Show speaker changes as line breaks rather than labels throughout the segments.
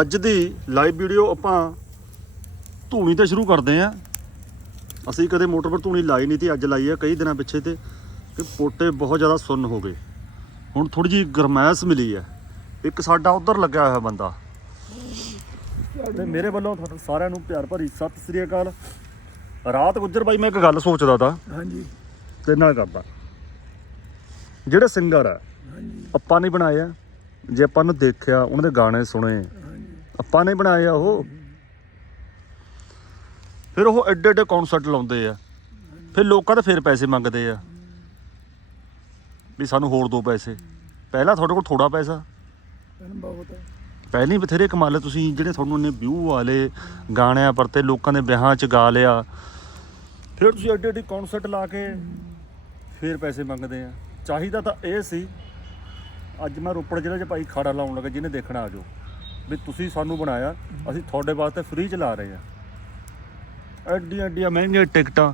ਅੱਜ ਦੀ live video ਆਪਾਂ ਧੂਣੀ ਤੇ ਸ਼ੁਰੂ ਕਰਦੇ ਆਂ ਅਸੀਂ ਕਦੇ ਮੋਟਰ ਪਰ ਧੂਣੀ ਲਾਈ ਨਹੀਂ ਤੀ ਅੱਜ ਲਾਈ ਆ ਕਈ ਦਿਨਾਂ ਪਿੱਛੇ ਤੇ ਕਿ ਪੋਟੇ ਬਹੁਤ ਜ਼ਿਆਦਾ ਸੁੰਨ ਹੋ ਗਏ। ਹੁਣ ਥੋੜੀ ਜੀ ਗਰਮੈਸ਼ ਮਿਲੀ ਆ। ਇੱਕ ਸਾਡਾ ਉਧਰ ਲੱਗਿਆ ਹੋਇਆ ਬੰਦਾ। ਤੇ ਮੇਰੇ ਵੱਲੋਂ ਤੁਹਾਨੂੰ ਸਾਰਿਆਂ ਨੂੰ ਪਿਆਰ ਭਰੀ ਸਤਿ ਸ੍ਰੀ ਅਕਾਲ। ਰਾਤ ਗੁੱਜਰ ਬਾਈ ਮੈਂ ਇੱਕ ਗੱਲ ਸੋਚਦਾ ਤਾ।
ਹਾਂਜੀ।
ਤੇ ਨਾਲ ਕਰਦਾ ਜਿਹੜੇ ਸਿੰਗਰ ਆ
ਹਾਂਜੀ।
ਆਪਾਂ ਨੇ ਬਣਾਏ ਆ। ਜੇ ਆਪਾਂ ਨੂੰ ਦੇਖਿਆ ਉਹਨਾਂ ਦੇ ਗਾਣੇ ਸੁਣੇ। ਆਪਾਂ ਨੇ ਬਣਾਏ ਆ ਉਹ। ਫਿਰ ਉਹ ਐਡੇ ਐਡੇ ਕਨਸਰਟ ਲਾਉਂਦੇ ਆ। ਫਿਰ ਲੋਕਾਂ ਤੋਂ ਫਿਰ ਪੈਸੇ ਮੰਗਦੇ ਆ। ਵੀ ਸਾਨੂੰ ਹੋਰ ਦੋ ਪੈਸੇ। ਪਹਿਲਾਂ ਤੁਹਾਡੇ ਕੋਲ ਥੋੜਾ ਪੈਸਾ।
ਬਹੁਤ ਹੈ।
ਪਹਿਲਾਂ ਬਥੇਰੇ ਕਮਾ ਲਏ ਤੁਸੀਂ ਜਿਹੜੇ ਤੁਹਾਨੂੰ ਨੇ ਵਿਊ ਵਾਲੇ ਗਾਣਿਆਂ ਪਰ ਤੇ ਲੋਕਾਂ ਦੇ ਵਿਆਹਾਂ 'ਚ ਗਾ ਲਿਆ। ਫਿਰ ਤੁਸੀਂ ਐਡੇ ਐਡੇ ਕਨਸਰਟ ਲਾ ਕੇ ਫਿਰ ਪੈਸੇ ਮੰਗਦੇ ਆ। ਚਾਹੀਦਾ ਤਾਂ ਇਹ ਸੀ ਅੱਜ ਮੈਂ ਰੋਪੜ ਜ਼ਿਲ੍ਹੇ 'ਚ ਭਾਈ ਖਾੜਾ ਲਾਉਣ ਲੱਗਾ ਜਿਹਨੇ ਦੇਖਣਾ ਆ ਜਾਓ। ਵੀ ਤੁਸੀਂ ਸਾਨੂੰ ਬਣਾਇਆ ਅਸੀਂ ਤੁਹਾਡੇ ਵਾਸਤੇ ਫ੍ਰੀ ਚ ਲਾ ਰਹੇ ਆ ਐਡੀਆਂ ਐਡੀਆਂ ਮਹਿੰਗੀਆਂ ਟਿਕਟਾਂ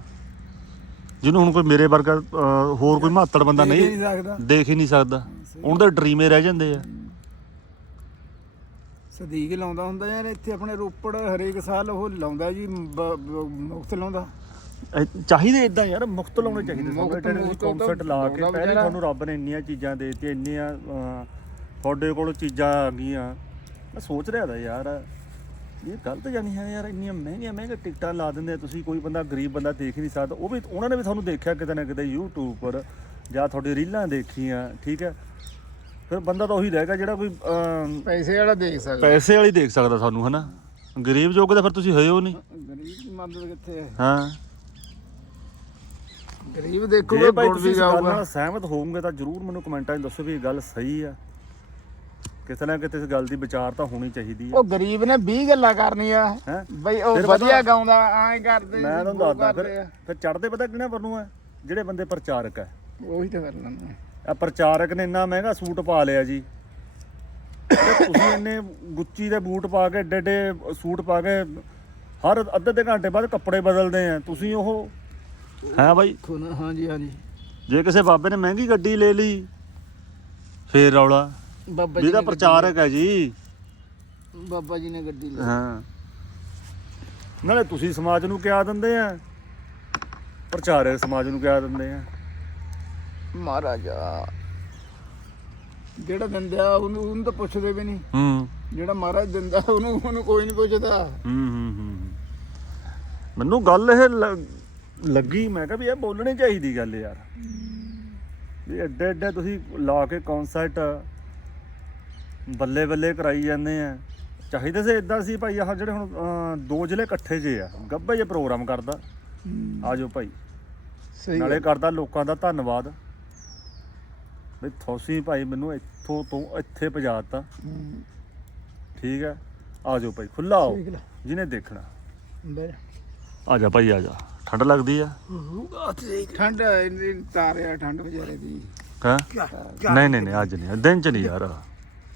ਜਿਹਨੂੰ ਹੁਣ ਕੋਈ ਮੇਰੇ ਵਰਗਾ ਅਹ, ਹੋਰ ਕੋਈ ਮਹੱਤੜ ਬੰਦਾ
ਦੇਖ ਹੀ
ਨਹੀਂ ਦੇਖ ਹੀ ਨਹੀਂ ਸਕਦਾ। ਉਹਨਾਂ ਦੇ ਡਰੀਮੇ ਰਹਿ ਜਾਂਦੇ ਆ।
ਸਦੀਕ ਲਾਉਂਦਾ ਹੁੰਦਾ ਯਾਰ ਇੱਥੇ ਆਪਣੇ ਰੋਪੜ ਹਰੇਕ ਸਾਲ ਉਹ ਲਾਉਂਦਾ ਜੀ ਬ- ਬ- ਮੁਕਤ ਲਾਉਂਦਾ।
ਇਹ ਚਾਹੀਦੇ ਇਦਾਂ ਯਾਰ ਮੁਕਤ ਲਾਉਣੇ ਚਾਹੀਦੇ।
ਮੁਫ਼ਤ-
ਐਡੇ
ਮੁਫ਼ਤ ਤਾਂ
ਲਾ ਕੇ
ਲਾਉਂਦਾ
ਪਹਿਲੇ
ਵਿਚਾਰਾ।
ਤੁਹਾਨੂੰ ਰੱਬ ਨੇ ਇੰਨੀਆਂ ਚੀਜ਼ਾਂ ਦੇ ਦਿੱਤੀਆਂ ਇੰਨੀਆਂ ਅਹ, ਤੁਹਾਡੇ ਕੋਲ ਚੀਜ਼ਾਂ ਆ ਗਈਆਂ। ਮੈਂ ਸੋਚ ਰਿਹਾ ਦਾ ਯਾਰ ਇਹ ਗਲਤ ਜਾਨੀ ਹੈ ਯਾਰ ਇੰਨੀਆਂ ਮਹਿੰਗੀਆਂ ਮਹਿੰਗੀਆਂ ਟਿਕਟਾਂ ਲਾ ਦਿੰਦੇ ਆ ਤੁਸੀਂ ਕੋਈ ਬੰਦਾ ਗਰੀਬ ਬੰਦਾ ਦੇਖ ਨਹੀਂ ਸਕਦਾ। ਉਹ ਵੀ ਉਹਨਾਂ ਨੇ ਵੀ ਤੁਹਾਨੂੰ ਦੇਖਿਆ ਕਿਤੇ ਨਾ ਕਿਤੇ YouTube ਪਰ ਜਾਂ ਤੁਹਾਡੀ ਰੀਲਾਂ ਦੇਖੀਆਂ ਠੀਕ ਹੈ? ਫਿਰ ਬੰਦਾ ਤਾਂ ਉਹੀ ਰਹੇਗਾ ਜਿਹੜਾ ਕੋਈ
ਪੈਸੇ ਵਾਲਾ ਦੇਖ ਸਕਦਾ।
ਪੈਸੇ ਵਾਲੀ ਦੇਖ ਸਕਦਾ ਸਾਨੂੰ ਹਨਾ? ਗਰੀਬ ਜੋਗ ਤਾਂ ਫਿਰ ਤੁਸੀਂ ਹੋਏ ਹੋ ਨਹੀਂ।
ਗਰੀਬ ਦੀ ਮਦਦ ਕਿੱਥੇ ਹੈ?
ਹਾਂ।
ਗਰੀਬ
ਜੇ
ਦੇਖੂਗਾ
ਭਾਈ
ਗੁੜ
ਤੁਸੀਂ
ਵੀ
ਇਸ ਗੱਲ
ਜਾਊਗਾ।
ਨਾਲ ਸਹਿਮਤ ਹੋਵੋਗੇ ਤਾਂ ਜਰੂਰ ਮੈਨੂੰ ਕਮੈਂਟਾਂ 'ਚ ਦੱਸੋ ਵੀ ਇਹ ਗੱਲ ਸਹੀ ਆ। ਕਿਸੇ ਨਾ ਕਿਤੇ ਇਸ ਗੱਲ ਦੀ ਵਿਚਾਰ ਤਾਂ ਹੋਣੀ ਚਾਹੀਦੀ ਆ
ਉਹ ਗਰੀਬ ਨੇ 20 ਗੱਲਾਂ ਕਰਨੀਆਂ।
ਹੈਂ?
ਬਈ ਉਹ
ਫਿਰ
ਵਧੀਆ ਗਾਉਂਦਾ ਐਂ ਕਰਦੇ
ਮੈਂ ਤੁਹਾਨੂੰ
ਉਹ
ਦੱਸਦਾ
ਕਰਦੇ
ਫਿਰ
ਆ।
ਫਿਰ ਚੜਦੇ ਪਤਾ ਕਿਹਨਾਂ ਨੂੰ ਆ ਜਿਹੜੇ ਬੰਦੇ ਪ੍ਰਚਾਰਕ ਆ
ਉਹੀ ਤਾਂ ਕਰ ਲੈਣਾ
ਆ ਪ੍ਰਚਾਰਕ ਨੇ ਇੰਨਾ ਮਹਿੰਗਾ ਸੂਟ ਪਾ ਲਿਆ ਜੀ। ਤੇ ਤੁਸੀਂ ਇੰਨੇ ਗੁੱਚੀ ਦੇ ਬੂਟ ਪਾ ਕੇ ਏਡੇ ਏਡੇ ਸੂਟ ਪਾ ਕੇ ਹਰ ਅੱਧੇ ਅੱਧੇ ਘੰਟੇ ਬਾਅਦ ਕੱਪੜੇ ਬਦਲਦੇ ਆ। ਤੁਸੀਂ ਉਹ ਹੈ ਬਾਈ?
ਹਾਂਜੀ ਹਾਂਜੀ।
ਜੇ ਕਿਸੇ ਬਾਬੇ ਨੇ ਮਹਿੰਗੀ ਗੱਡੀ ਲੈ ਲਈ ਫੇਰ ਰੌਲਾ।
ਬਾਬਾ ਜੀ ਨੇ
ਪ੍ਰਚਾਰਕ ਹੈ ਜੀ।
ਬਾਬਾ ਜੀ ਨੇ ਗੱਡੀ ਲਈ
ਹਾਂ। ਨਾਲੇ ਤੁਸੀਂ ਸਮਾਜ ਨੂੰ ਕਿਹਾ ਦਿੰਦੇ ਆ? ਪ੍ਰਚਾਰਕ ਸਮਾਜ ਨੂੰ ਕਿਹਾ ਦਿੰਦੇ ਆ?
ਮਹਾਰਾਜਾ ਜਿਹੜਾ ਦਿੰਦਾ ਉਹਨੂੰ ਉਹਨੂੰ ਤਾਂ ਪੁੱਛਦੇ ਵੀ ਨਹੀਂ।
ਹੂੰ।
ਜਿਹੜਾ ਮਹਾਰਾਜ ਦਿੰਦਾ ਉਹਨੂੰ ਉਹਨੂੰ ਕੋਈ ਨਹੀਂ ਪੁੱਛਦਾ।
ਹੂੰ ਹੂੰ ਹੂੰ ਮੈਨੂੰ ਗੱਲ ਇਹ ਲ- ਲੱਗੀ ਮੈਂ ਕਿਹਾ ਵੀ ਇਹ ਬੋਲਣੀ ਚਾਹੀਦੀ ਗੱਲ ਯਾਰ। ਵੀ ਐਡੇ ਐਡੇ ਤੁਸੀਂ ਲਾ ਕੇ ਕਨਸਰਟ ਬੱਲੇ ਬੱਲੇ ਕਰਾਈ ਜਾਂਦੇ ਆ। ਚਾਹੀਦਾ ਸੀ ਇਦਾਂ ਸੀ ਭਾਈ ਆਹ ਜਿਹੜੇ ਹੁਣ ਦੋ ਜ਼ਿਲ੍ਹੇ ਇਕੱਠੇ ਜੇ ਆ। ਗੱਬੇ ਜੇ ਪ੍ਰੋਗਰਾਮ ਕਰਦਾ। ਆਜੋ ਭਾਈ।
ਸਹੀ
ਨਾਲੇ ਕਰਦਾ ਲੋਕਾਂ ਦਾ ਧੰਨਵਾਦ। ਵੀ ਤੁਸੀਂ ਭਾਈ ਮੈਨੂੰ ਇੱਥੋਂ ਤੋਂ ਇੱਥੇ ਪਹੁੰਚਾਤਾ ਠੀਕ ਹੈ? ਆਜੋ ਭਾਈ ਖੁੱਲਾ ਆਓ। ਜਿਹਨੇ ਦੇਖਣਾ। ਆ ਜਾ ਭਾਈ ਆ ਜਾ। ਠੰਡ ਲੱਗਦੀ ਆ?
ਠੰਡ ਤਾਰਿਆ ਠੰਡ ਵਿਚਾਰੇ ਦੀ।
ਹੈਂ? ਨਹੀਂ ਨਹੀਂ ਨਹੀਂ ਅੱਜ ਨਹੀਂ। ਦਿਨ ਚ ਨਹੀਂ ਯਾਰ।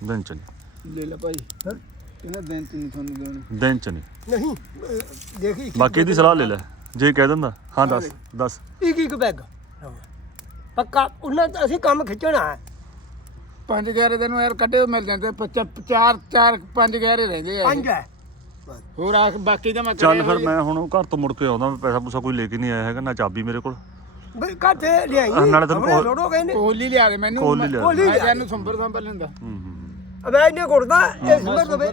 ਦਿਨ ਚ ਨਹੀਂ।
ਲੈ ਲੈ ਭਾਈ। ਕਹਿੰਦਾ ਦਿਨ ਚ ਨਹੀਂ ਤੁਹਾਨੂੰ ਦੇਣਾ।
ਦਿਨ ਚ ਨਹੀਂ।
ਨਹੀਂ ਅਹ ਦੇਖੀ
ਬਾਕੀ ਇਹਦੀ ਸਲਾਹ ਲੈ ਲੈ। ਜੇ ਕਹਿ ਦਿੰਦਾ ਹਾਂ ਦੱਸ ਦੱਸ।
ਇੱਕ ਇੱਕ ਬੈਗ ਪੱਕਾ ਉਹਨਾਂ ਦਾ ਅਸੀਂ ਕੰਮ ਖਿੱਚਣਾ ਹੈ।
ਪੰਜ ਗਹਿਰੇ ਤੈਨੂੰ ਯਾਰ ਕੱਢੇ ਮਿਲ ਜਾਂਦੇ ਚਾਰ ਚਾਰ ਪੰਜ ਗਹਿਰੇ ਰਹਿੰਦੇ ਆ
ਪੰਜ ਹੈ।
ਹੋਰ ਆ ਬਾਕੀ ਤਾਂ ਮੈਂ
ਚੱਲ ਫਿਰ ਮੈਂ ਹੁਣ ਘਰ ਤੋਂ ਮੁੜ ਕੇ ਆਉਂਦਾ ਮੈਂ ਪੈਸਾ ਪੂਸਾ ਕੋਈ ਲੈ ਕੇ ਨਹੀਂ ਆਇਆ ਹੈਗਾ ਨਾ ਚਾਬੀ ਮੇਰੇ ਕੋਲ।
ਬਈ ਕਾਤੇ ਲਿਆਈ।
ਨਾਲੇ ਤੈਨੂੰ ਕੋਲ-
ਕਹਿੰਦੇ
ਕੋਲੀ ਲਿਆ ਦੇ ਮੈਨੂੰ।
ਕੋਹਲੀ ਲਿਆ ਦੇ।
ਮੈਂ ਜਾਨੂੰ ਸੰਭਰ ਸੰਭਰ ਲੈਂਦਾ।
ਹੂੰ ਹੂੰ।
ਅਬੇ ਇਹਨੇ ਕੁੜਦਾ ਇਹ ਸਮਝ ਲਵੇ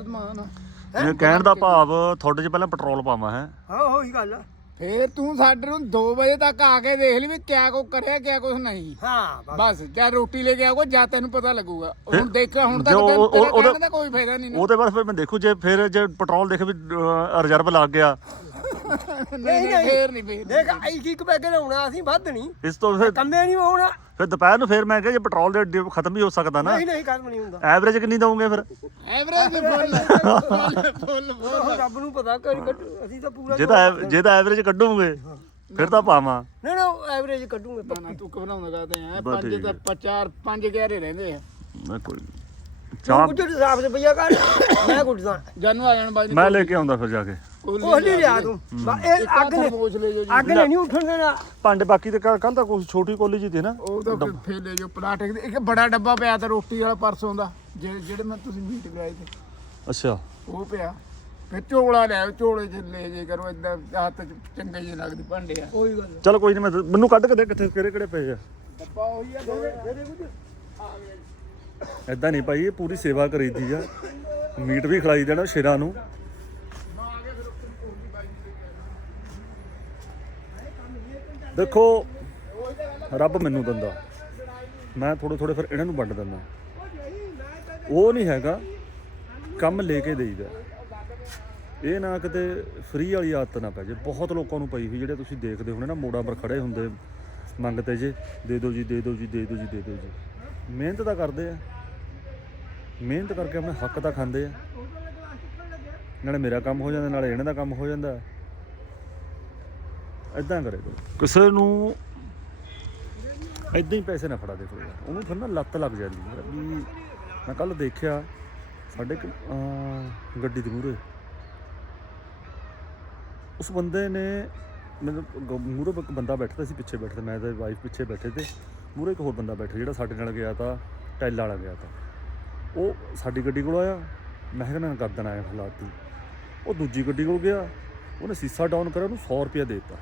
ਇਹ ਕਹਿਣ ਦਾ ਭਾਵ ਤੁਹਾਡੇ 'ਚ ਪਹਿਲਾਂ ਪੈਟਰੋਲ ਪਾਵਾਂ ਹੈ?
ਹਾਂ ਹੋਈ ਗੱਲ ਆ।
ਫੇਰ ਤੂੰ ਸਾਡੇ ਨੂੰ 2 ਵਜੇ ਤੱਕ ਆ ਕੇ ਦੇਖ ਲਈ ਵੀ ਕਿਆ ਕੋ ਕਰਿਆ ਕਿਆ ਕੁਛ ਨਹੀਂ।
ਹਾਂ ਬਸ।
ਬਸ ਜਾਂ ਰੋਟੀ ਲੈ ਕੇ ਆਊਗਾ ਜਾਂ ਤੈਨੂੰ ਪਤਾ ਲੱਗੂਗਾ। ਹੁਣ ਦੇਖਿਆ ਹੁਣ ਤੱਕ
ਉਹ-
ਤੇਰਾ ਕਹਿਣ ਦਾ ਕੋਈ ਫਾਇਦਾ ਨਹੀਂ।
ਉਹਦੇ ਬਾਅਦ ਫਿਰ ਮੈਂ ਦੇਖੂ ਜੇ ਫਿਰ ਜੇ ਪੈਟਰੋਲ ਦੇਖੇ ਵੀ ਰਿਜ਼ਰਵ ਲੱਗ ਗਿਆ
ਨਹੀਂ
ਨਹੀਂ,
ਫੇਰ ਨਹੀਂ ਫੇਰ
ਦੇਖ ਇੱਕ ਇੱਕ ਬੈਗ ਲਾਉਣਾ ਅਸੀਂ ਵੱਧ ਨਹੀਂ।
ਇਸ ਤੋਂ ਫਿਰ
ਕੰਮੇ ਨਹੀਂ ਹੋਣਾ।
ਫਿਰ ਦੁਪਹਿਰ ਨੂੰ ਫਿਰ ਮੈਂ ਕਿਹਾ ਜੇ ਪੈਟਰੋਲ ਦੇ ਡਿਪ ਖਤਮ ਵੀ ਹੋ ਸਕਦਾ ਨਾ।
ਨਹੀਂ ਨਹੀਂ ਕੰਮ ਨਹੀਂ ਹੁੰਦਾ।
ਐਵਰੇਜ ਕਿੰਨੀ ਦਵੋਗੇ ਫਿਰ?
Average full full
full. ਰੱਬ ਨੂੰ ਪਤਾ ਕਰੀ ਅਸੀਂ ਤਾਂ ਪੂਰਾ
ਜੇ ਤਾਂ ਜੇ ਤਾਂ ਐਵਰੇਜ ਕੱਢੋਗੇ ਫਿਰ ਤਾਂ ਪਾਵਾਂ।
ਨਹੀਂ ਨਾ ਐਵਰੇਜ ਕੱਢੂਗੇ
ਨਾ ਨਾ ਤੂੰ ਘਬਰਾਉਂਦਾ ਆ
ਬਸ
ਪੰਜ ਤਾਂ ਚਾਰ ਪੰਜ ਗਹਿਰੇ ਰਹਿੰਦੇ ਆ।
ਮੈਂ ਕੋਈ ਨੀ।
ਚਾਹ ਕੁਝ ਹਿਸਾਬ ਸੇ ਪਈਆ ਕਰ ਮੈਂ ਕੁੱਟਦਾ
ਜਾਨੂੰ ਆ ਜਾਣ ਬਾਜੀ
ਮੈਂ ਲੈ ਕੇ ਆਉਂਦਾ ਫਿਰ ਜਾ ਕੇ।
ਉਹ ਨਹੀਂ ਲਿਆ ਤੂੰ। ਬਸ ਇਹ ਅੱਗ ਨੇ
ਪੋਛ ਲੈ ਜੋ ਜੀ।
ਅੱਗ ਨੇ ਨਹੀਂ ਉੱਠਣ ਦੇਣਾ।
ਭਾਂਡੇ ਬਾਕੀ ਤੇ ਕੱਲ ਤਾਂ ਕੋਈ ਛੋਟੀ ਕੋਲੀ ਜੀ ਦੀ ਨਾ।
ਉਹ ਤਾਂ ਫਿਰ ਫੇਰ ਲੈ ਜੋ ਪਲਾਟਿਕ ਦੇ ਇੱਕ ਬੜਾ ਡੱਬਾ ਪਿਆ ਤਾਂ ਰੋਟੀ ਵਾਲਾ ਪਰਸੋਂ ਦਾ ਜਿਹੜੇ ਜਿਹੜੇ ਮੈਂ ਤੁਸੀਂ ਮੀਟ ਗਾਏ ਤੇ।
ਅੱਛਾ।
ਉਹ ਪਿਆ। ਫਿਰ ਝੋਲਾ ਲੈ ਆਓ, ਝੋਲੇ ਚ ਲੈ ਜੇ ਕਰੋ ਇਦਾਂ ਹੱਥ ਚ ਚੰਗੇ ਜਿਹੇ ਲੱਗਦੇ ਭਾਂਡੇ ਆ।
ਕੋਈ ਗੱਲ
ਚਲ ਕੋਈ ਨਹੀਂ ਮੈਂ ਮੈਨੂੰ ਕੱਢ ਕੇ ਦੇ ਕਿੱਥੇ ਕਿਹੜੇ ਕਿਹੜੇ ਪਏ ਆ।
ਡੱਬਾ ਉਹੀ ਆ ਜਿਹੜੇ ਕੁਝ।
ਐਦਾਂ ਨਹੀਂ ਭਾਈ ਇਹ ਪੂਰੀ ਸੇਵਾ ਕਰੀਦੀ ਆ। ਮੀਟ ਵੀ ਖਿਲਾਈ ਦੇਣਾ ਸ਼ੇਰਾਂ ਨੂੰ। ਦੇਖੋ, ਰੱਬ ਮੈਨੂੰ ਦਿੰਦਾ। ਮੈਂ ਥੋੜੇ ਥੋੜੇ ਫਿਰ ਇਹਨਾਂ ਨੂੰ ਵੰਡ ਦਿੰਦਾ। ਉਹ ਨਹੀਂ ਹੈਗਾ, ਕੰਮ ਲੈ ਕੇ ਦੇਈਦਾ। ਇਹ ਨਾ ਕਿਤੇ ਫ੍ਰੀ ਵਾਲੀ ਆਦਤ ਨਾ ਪੈ ਜੇ। ਬਹੁਤ ਲੋਕਾਂ ਨੂੰ ਪਈ ਹੋਈ, ਜਿਹੜੇ ਤੁਸੀਂ ਦੇਖਦੇ ਹੋਣੇ ਨਾ, ਮੋੜਾਂ ਪਰ ਖੜੇ ਹੁੰਦੇ ਮੰਗਤੇ ਜੇ, ਦੇ ਦਿਓ ਜੀ, ਦੇ ਦਿਓ ਜੀ, ਦੇ ਦਿਓ ਜੀ, ਦੇ ਦਿਓ ਜੀ। ਮਿਹਨਤ ਤਾਂ ਕਰਦੇ ਆ। ਮਿਹਨਤ ਕਰਕੇ ਆਪਣੇ ਹੱਕ ਤਾਂ ਖਾਂਦੇ ਆ। ਨਾਲੇ ਮੇਰਾ ਕੰਮ ਹੋ ਜਾਂਦਾ, ਨਾਲੇ ਇਹਨਾਂ ਦਾ ਕੰਮ ਹੋ ਜਾਂਦਾ। ਐਦਾਂ ਕਰੇ ਕਰੋ ਕਿਸੇ ਨੂੰ ਐਦਾਂ ਹੀ ਪੈਸੇ ਨਾ ਫੜਾ ਦੇ ਕੋਈ ਉਹਨੂੰ ਫਿਰ ਨਾ ਲੱਤ ਲੱਗ ਜਾਂਦੀ ਹੈ। ਵੀ ਮੈਂ ਕੱਲ ਦੇਖਿਆ ਸਾਡੇ ਇੱਕ, ਗੱਡੀ ਦੇ ਮੂਹਰੇ। ਉਸ ਬੰਦੇ ਨੇ ਮੈਨੂੰ ਮੂਹਰੇ ਇੱਕ ਬੰਦਾ ਬੈਠਾ ਸੀ ਪਿੱਛੇ ਬੈਠਾ ਮੈਂ ਤੇ ਵਾਈਫ ਪਿੱਛੇ ਬੈਠੇ ਤੇ ਮੂਹਰੇ ਇੱਕ ਹੋਰ ਬੰਦਾ ਬੈਠਾ ਜਿਹੜਾ ਸਾਡੇ ਨਾਲ ਗਿਆ ਤਾਂ ਟੈਲ ਵਾਲਾ ਗਿਆ ਤਾਂ। ਉਹ ਸਾਡੀ ਗੱਡੀ ਕੋਲ ਆਇਆ। ਮੈਂ ਕਿਹਾ ਨਾ ਕਰ ਦੇਣਾ ਹੈ ਹਾਲਾਤ ਦੀ ਉਹ ਦੂਜੀ ਗੱਡੀ ਕੋਲ ਗਿਆ। ਉਹਨੇ ਸੀਸਾ ਡਾਊਨ ਕਰਿਆ ਉਹਨੂੰ 100 ਰੁਪਇਆ ਦੇ ਦਿੱਤਾ।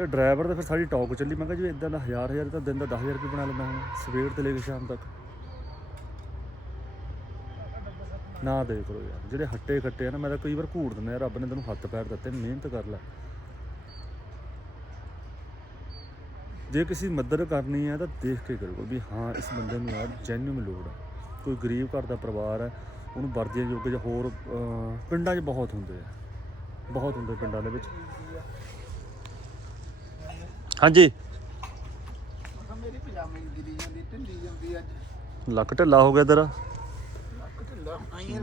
ਤੇ ਡਰਾਈਵਰ ਦਾ ਫਿਰ ਸਾਡੀ ਟੌਕ ਚੱਲੀ। ਮੈਂ ਕਿਹਾ ਜੀ ਇਦਾਂ ਦਾ ਹਜ਼ਾਰ ਹਜ਼ਾਰ ਤਾਂ ਦਿਨ ਦਾ 10000 ਰੁਪਏ ਬਣਾ ਲੈਂਦਾ ਹੁਣ, ਸਵੇਰ ਤੋਂ ਲੈ ਕੇ ਸ਼ਾਮ ਤੱਕ। ਨਾ ਦੇ ਕਰੋ ਯਾਰ, ਜਿਹੜੇ ਹੱਟੇ ਖੱਟੇ ਆ ਨਾ, ਮੈਂ ਤਾਂ ਕਈ ਵਾਰ ਘੂੜ ਦਿੰਦਾ ਰੱਬ ਨੇ ਤੈਨੂੰ ਹੱਥ ਪੈਰ ਦਿੱਤੇ, ਮਿਹਨਤ ਕਰ ਲੈ। ਜੇ ਕਿਸੇ ਮਦਦ ਕਰਨੀ ਹੈ ਤਾਂ ਦੇਖ ਕੇ ਕਰੋ ਵੀ ਹਾਂ, ਇਸ ਬੰਦੇ ਨੂੰ ਯਾਰ ਜੈਨੂਇਨ ਲੋੜ ਹੈ ਕੋਈ ਗਰੀਬ ਘਰ ਦਾ ਪਰਿਵਾਰ ਹੈ ਉਹਨੂੰ ਵਰਦੀਆਂ ਜੋਗੇ ਜਾਂ ਹੋਰ ਪਿੰਡਾਂ 'ਚ ਬਹੁਤ ਹੁੰਦੇ ਆ। ਬਹੁਤ ਹੁੰਦੇ ਪਿੰਡਾਂ ਦੇ ਵਿੱਚ। ਹਾਂਜੀ।
ਮੇਰੀ ਪਜਾਮੀ ਗਿਰੀ ਜਾਂਦੀ ਢਿੱਲੀ ਜਾਂਦੀ ਅੱਜ।
ਲੱਕ ਢਿੱਲਾ ਹੋ ਗਿਆ ਤੇਰਾ।
ਲੱਕ ਢਿੱਲਾ ਆਈਆਂ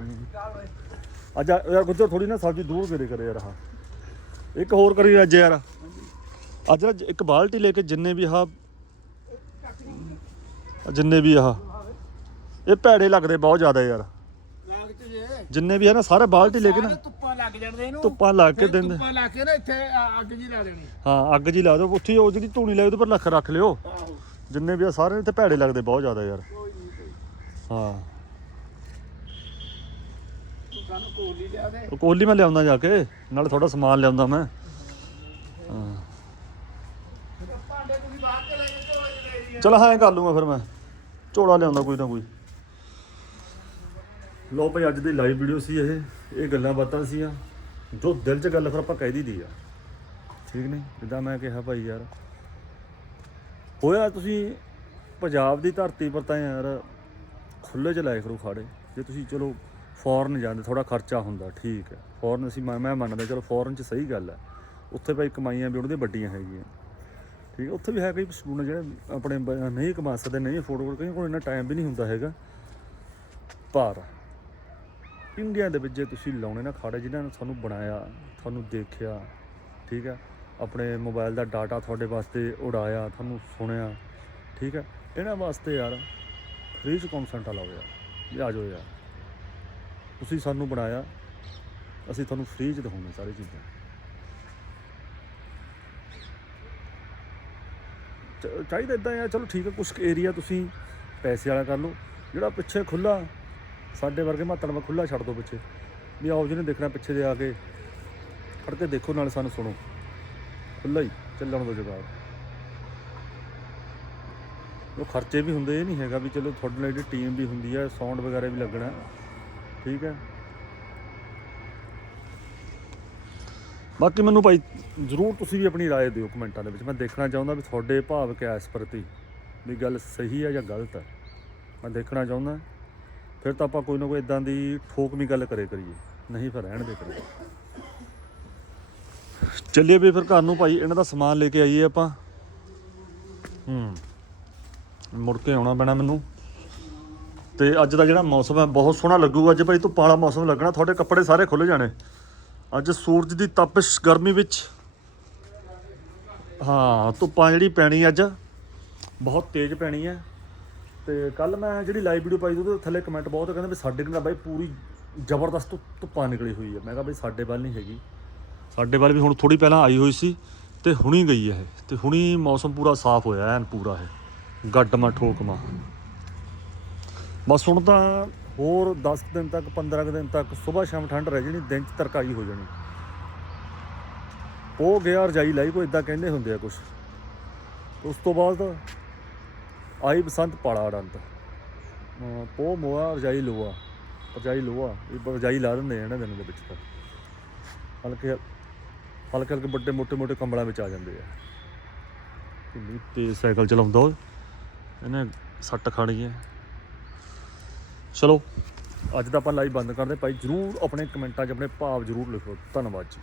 ਅੱਜ ਆ- ਯਾਰ ਗੁੱਜਰ ਥੋੜੀ ਨਾ ਸਬਜ਼ੀ ਦੂਰ ਕਰੇ ਕਰੇ ਯਾਰ ਹਾਂ ਇੱਕ ਹੋਰ ਕਰੀ ਅੱਜ ਯਾਰ। ਅੱਜ ਨਾ ਇੱਕ ਬਾਲਟੀ ਲੈ ਕੇ ਜਿੰਨੇ ਵੀ ਆਹ ਜਿੰਨੇ ਵੀ ਆਹ। ਇਹ ਭੈੜੇ ਲੱਗਦੇ ਬਹੁਤ ਜ਼ਿਆਦਾ ਯਾਰ। ਜਿੰਨੇ ਵੀ ਹੈ ਨਾ ਸਾਰੇ ਬਾਲਟੀ ਲੈ ਕੇ ਨਾ
ਧੁੱਪਾਂ ਲੱਗ ਜਾਂਦੇ ਇਹਨੂੰ।
ਧੁੱਪਾਂ ਲਾ ਕੇ ਦਿੰਦੇ
ਧੁੱਪਾਂ ਲਾ ਕੇ ਨਾ ਇੱਥੇ ਅੱਗ ਜੀ ਲਾ ਦੇਣੀ।
ਹਾਂ ਅੱਗ ਜੀ ਲਾ ਦਿਓ। ਉੱਥੇ ਉਹ ਜਿਹੜੀ ਧੂਣੀ ਲਾਈ ਉਹਦੇ ਪਰ ਲੱਖ ਰੱਖ ਲਿਓ। ਜਿੰਨੇ ਵੀ ਆ ਸਾਰੇ ਇੱਥੇ ਭੈੜੇ ਲੱਗਦੇ ਬਹੁਤ ਜ਼ਿਆਦਾ ਯਾਰ।
ਕੋਈ ਨਹੀਂ ਕੋਈ
ਹਾਂ।
ਕੋਲੀ ਲਿਆ ਦੇ।
ਉਹ ਕੋਲੀ ਮੈਂ ਲਿਆਉਂਦਾ ਜਾ ਕੇ ਨਾਲੇ ਥੋੜਾ ਸਮਾਨ ਲਿਆਉਂਦਾ ਮੈਂ। ਹਾਂ। ਚਲ ਹਾਂ ਕਰ ਲੂੰਗਾ ਫਿਰ ਮੈਂ। ਝੋਲਾ ਲਿਆਉਂਦਾ ਕੋਈ ਨਾ ਕੋਈ। ਲੋ ਭਾਈ, ਅੱਜ ਦੀ ਲਾਈਵ ਵੀਡੀਓ ਸੀ ਇਹ। ਇਹ ਗੱਲਾਂ ਬਾਤਾਂ ਸੀਆਂ। ਜੋ ਦਿਲ 'ਚ ਗੱਲ ਫਿਰ ਆਪਾਂ ਕਹਿ ਦੀ ਆ। ਠੀਕ ਨਹੀਂ? ਜਿੱਦਾਂ ਮੈਂ ਕਿਹਾ ਭਾਈ ਯਾਰ। ਹੋਇਆ ਤੁਸੀਂ ਪੰਜਾਬ ਦੀ ਧਰਤੀ ਪਰ ਤਾਂ ਯਾਰ ਖੁੱਲੇ 'ਚ ਲਾਇਆ ਕਰੋ ਖਾੜੇ। ਜੇ ਤੁਸੀਂ ਚਲੋ ਫੋਰਨ ਜਾਂਦੇ ਥੋੜਾ ਖਰਚਾ ਹੁੰਦਾ, ਠੀਕ ਹੈ। ਫੋਰਨ ਅਸੀਂ ਮੈਂ ਮੈਂ ਮੰਨਦਾ, ਚਲੋ ਫੋਰਨ 'ਚ ਸਹੀ ਗੱਲ ਹੈ। ਉੱਥੇ ਭਾਈ ਕਮਾਈਆਂ ਵੀ ਉਹਨਾਂ ਦੀਆਂ ਵੱਡੀਆਂ ਹੈਗੀਆਂ। ਠੀਕ ਹੈ, ਉੱਥੇ ਵੀ ਹੈ ਕਈ ਸਟੂਡੈਂਟ ਜਿਹੜੇ ਆਪਣੇ ਨਹੀਂ ਕਮਾ ਸਕਦੇ, ਨਹੀਂ ਅਫੋਰਡ ਕਰ, ਕਈ ਕੋਲ ਇੰਨਾ ਟਾਈਮ ਵੀ ਨਹੀਂ ਹੁੰਦਾ ਹੈਗਾ। ਪਰ ਇੰਡੀਆ ਦੇ ਵਿੱਚ ਜੇ ਤੁਸੀਂ ਲਾਉਣੇ ਨਾ ਖਾੜੇ ਜਿਨ੍ਹਾਂ ਨੇ ਤੁਹਾਨੂੰ ਬਣਾਇਆ, ਤੁਹਾਨੂੰ ਦੇਖਿਆ, ਠੀਕ ਹੈ, ਆਪਣੇ ਮੋਬਾਈਲ ਦਾ ਡਾਟਾ ਤੁਹਾਡੇ ਵਾਸਤੇ ਉਡਾਇਆ, ਤੁਹਾਨੂੰ ਸੁਣਿਆ, ਠੀਕ ਹੈ, ਇਹਨਾਂ ਵਾਸਤੇ ਯਾਰ ਫ੍ਰੀ ਚ ਕਨਸੈਂਟ ਲਾਓ ਯਾਰ? ਵੀ ਆ ਜਾਓ ਯਾਰ। ਤੁਸੀਂ ਸਾਨੂੰ ਬਣਾਇਆ, ਅਸੀਂ ਤੁਹਾਨੂੰ ਫ੍ਰੀ ਚ ਦਿਖਾਉਂਦੇ ਸਾਰੀ ਚੀਜ਼ਾਂ। ਚ- ਚਾਹੀਦਾ ਇਦਾਂ ਆ ਚਲੋ ਠੀਕ ਹੈ ਕੁਝ ਏਰੀਆ ਤੁਸੀਂ ਪੈਸੇ ਵਾਲਾ ਕਰ ਲਓ, ਜਿਹੜਾ ਪਿੱਛੇ ਖੁੱਲਾ ਸਾਡੇ ਵਰਗੇ ਮਾਤੜ ਵਾ ਖੁੱਲਾ ਛੱਡ ਦਿਓ ਪਿੱਛੇ ਵੀ ਆਓ ਜਿਹਨੇ ਦੇਖਣਾ ਪਿੱਛੇ ਦੇ ਆ ਕੇ ਖੜ ਕੇ ਦੇਖੋ ਨਾਲ ਸਾਨੂੰ ਸੁਣੋ ਖੁੱਲਾ ਹੀ ਚੱਲਣ ਦੋ ਜਗਾੜ ਉਹ ਖਰਚੇ ਵੀ ਹੁੰਦੇ ਇਹ ਨਹੀਂ ਹੈਗਾ ਵੀ ਚਲੋ ਤੁਹਾਡੇ ਨਾਲ ਜਿਹੜੀ ਟੀਮ ਵੀ ਹੁੰਦੀ ਹੈ ਸਾਊਂਡ ਵਗੈਰਾ ਵੀ ਲੱਗਣਾ ਠੀਕ ਹੈ ਬਾਕੀ ਮੈਨੂੰ ਭਾਈ ਜਰੂਰ ਤੁਸੀਂ ਵੀ ਆਪਣੀ رائے ਦਿਓ ਕਮੈਂਟਾਂ ਦੇ ਵਿੱਚ ਮੈਂ ਦੇਖਣਾ ਚਾਹੁੰਦਾ ਵੀ ਤੁਹਾਡੇ ਭਾਵ ਕਿਆ ਇਸ ਪ੍ਰਤੀ ਵੀ ਗੱਲ ਸਹੀ ਹੈ ਜਾਂ ਗਲਤ ਹੈ ਮੈਂ ਦੇਖਣਾ ਚਾਹੁੰਦਾ ਫਿਰ ਤਾਂ ਆਪਾਂ ਕੋਈ ਨਾ ਕੋਈ ਇਦਾਂ ਦੀ ਠੋਕਵੀਂ ਗੱਲ ਕਰੇ ਕਰੀਏ। ਨਹੀਂ ਫਿਰ ਰਹਿਣ ਦੇ ਕਰੇ ਚੱਲੀਏ ਵੀ ਫਿਰ ਘਰ ਨੂੰ ਭਾਈ, ਇਹਨਾਂ ਦਾ ਸਮਾਨ ਲੈ ਕੇ ਆਈਏ ਆਪਾਂ। ਹੂੰ। ਮੁੜ ਕੇ ਆਉਣਾ ਪੈਣਾ ਮੈਨੂੰ। ਤੇ ਅੱਜ ਦਾ ਜਿਹੜਾ ਮੌਸਮ ਹੈ, ਬਹੁਤ ਸੋਹਣਾ ਲੱਗੂਗਾ। ਅੱਜ ਭਾਈ ਧੁੱਪ ਵਾਲਾ ਮੌਸਮ ਲੱਗਣਾ, ਤੁਹਾਡੇ ਕੱਪੜੇ ਸਾਰੇ ਖੁੱਲ ਜਾਣੇ। ਅੱਜ ਸੂਰਜ ਦੀ ਤਪਸ਼ ਗਰਮੀ ਵਿੱਚ। ਹਾਂ, ਧੁੱਪਾਂ ਜਿਹੜੀ ਪੈਣੀ ਅੱਜ, ਬਹੁਤ ਤੇਜ਼ ਪੈਣੀ ਹੈ। ਤੇ ਕੱਲ ਮੈਂ ਜਿਹੜੀ ਲਾਈਵ ਵੀਡੀਓ ਪਾਈ ਸੀ, ਉਹਦੇ ਥੱਲੇ ਕਮੈਂਟ ਬਹੁਤ ਕਹਿੰਦੇ ਵੀ ਸਾਡੇ ਨਾਲ ਬਾਈ ਪੂਰੀ ਜ਼ਬਰਦਸਤ ਧੁੱਪਾਂ ਨਿਕਲੀ ਹੋਈ ਹੈ ਮੈਂ ਕਿਹਾ ਬਈ ਸਾਡੇ ਵੱਲ ਨਹੀਂ ਹੈਗੀ। ਸਾਡੇ ਵੱਲ ਵੀ ਹੁਣ ਥੋੜੀ ਪਹਿਲਾਂ ਆਈ ਹੋਈ ਸੀ ਤੇ ਹੁਣੀ ਗਈ ਹੈ ਇਹ। ਤੇ ਹੁਣੀ ਮੌਸਮ ਪੂਰਾ ਸਾਫ਼ ਹੋਇਆ, ਐਨ ਪੂਰਾ ਹੈ ਗੱਡਮਾ ਠੋਕਮਾ ਬਸ ਹੁਣ ਤਾਂ ਹੋਰ 10 ਕੁ ਦਿਨ ਤੱਕ 15 ਕੁ ਦਿਨ ਤੱਕ ਸਵੇਰ ਸ਼ਾਮ ਠੰਡ ਰਹਿ ਜਾਣੀ, ਦਿਨ ਚ ਤਰਕਾਈ ਹੋ ਜਾਣੀ। ਉਹ ਗਿਆ ਰਜਾਈ ਲਾਈ, ਕੋਈ ਇਦਾਂ ਕਹਿੰਦੇ ਹੁੰਦੇ ਆ ਕੁਝ ਉਸ ਤੋਂ ਬਾਅਦ ਆਈ ਬਸੰਤ ਪਾੜਾ ਅਡੰਤ ਪੋ ਮੋਆ, ਰਜਾਈ ਲੋਆ। ਰਜਾਈ ਲੋਆ, ਇਹ ਰਜਾਈ ਲਾ ਦਿੰਦੇ ਆ ਇਹਨਾਂ ਦਿਨਾਂ ਦੇ ਵਿੱਚ ਤਾਂ। ਹਲਕੇ ਹਲਕੇ ਹਲਕੇ ਵੱਡੇ ਮੋਟੇ ਮੋਟੇ ਕੰਬਲਾਂ ਵਿੱਚ ਆ ਜਾਂਦੇ ਆ। ਕਿੰਨੀ ਤੇਜ਼ ਸਾਈਕਲ ਚਲਾਉਂਦਾ ਉਹ। ਇਹਨੇ ਸੱਟ ਖਾਣੀ ਹੈ ਚਲੋ, ਅੱਜ ਦਾ ਆਪਾਂ ਲਾਈਵ ਬੰਦ ਕਰਦੇ ਭਾਈ ਜਰੂਰ ਆਪਣੇ ਕਮੈਂਟਾਂ 'ਚ ਆਪਣੇ ਭਾਵ ਜਰੂਰ ਲਿਖੋ। ਧੰਨਵਾਦ ਜੀ।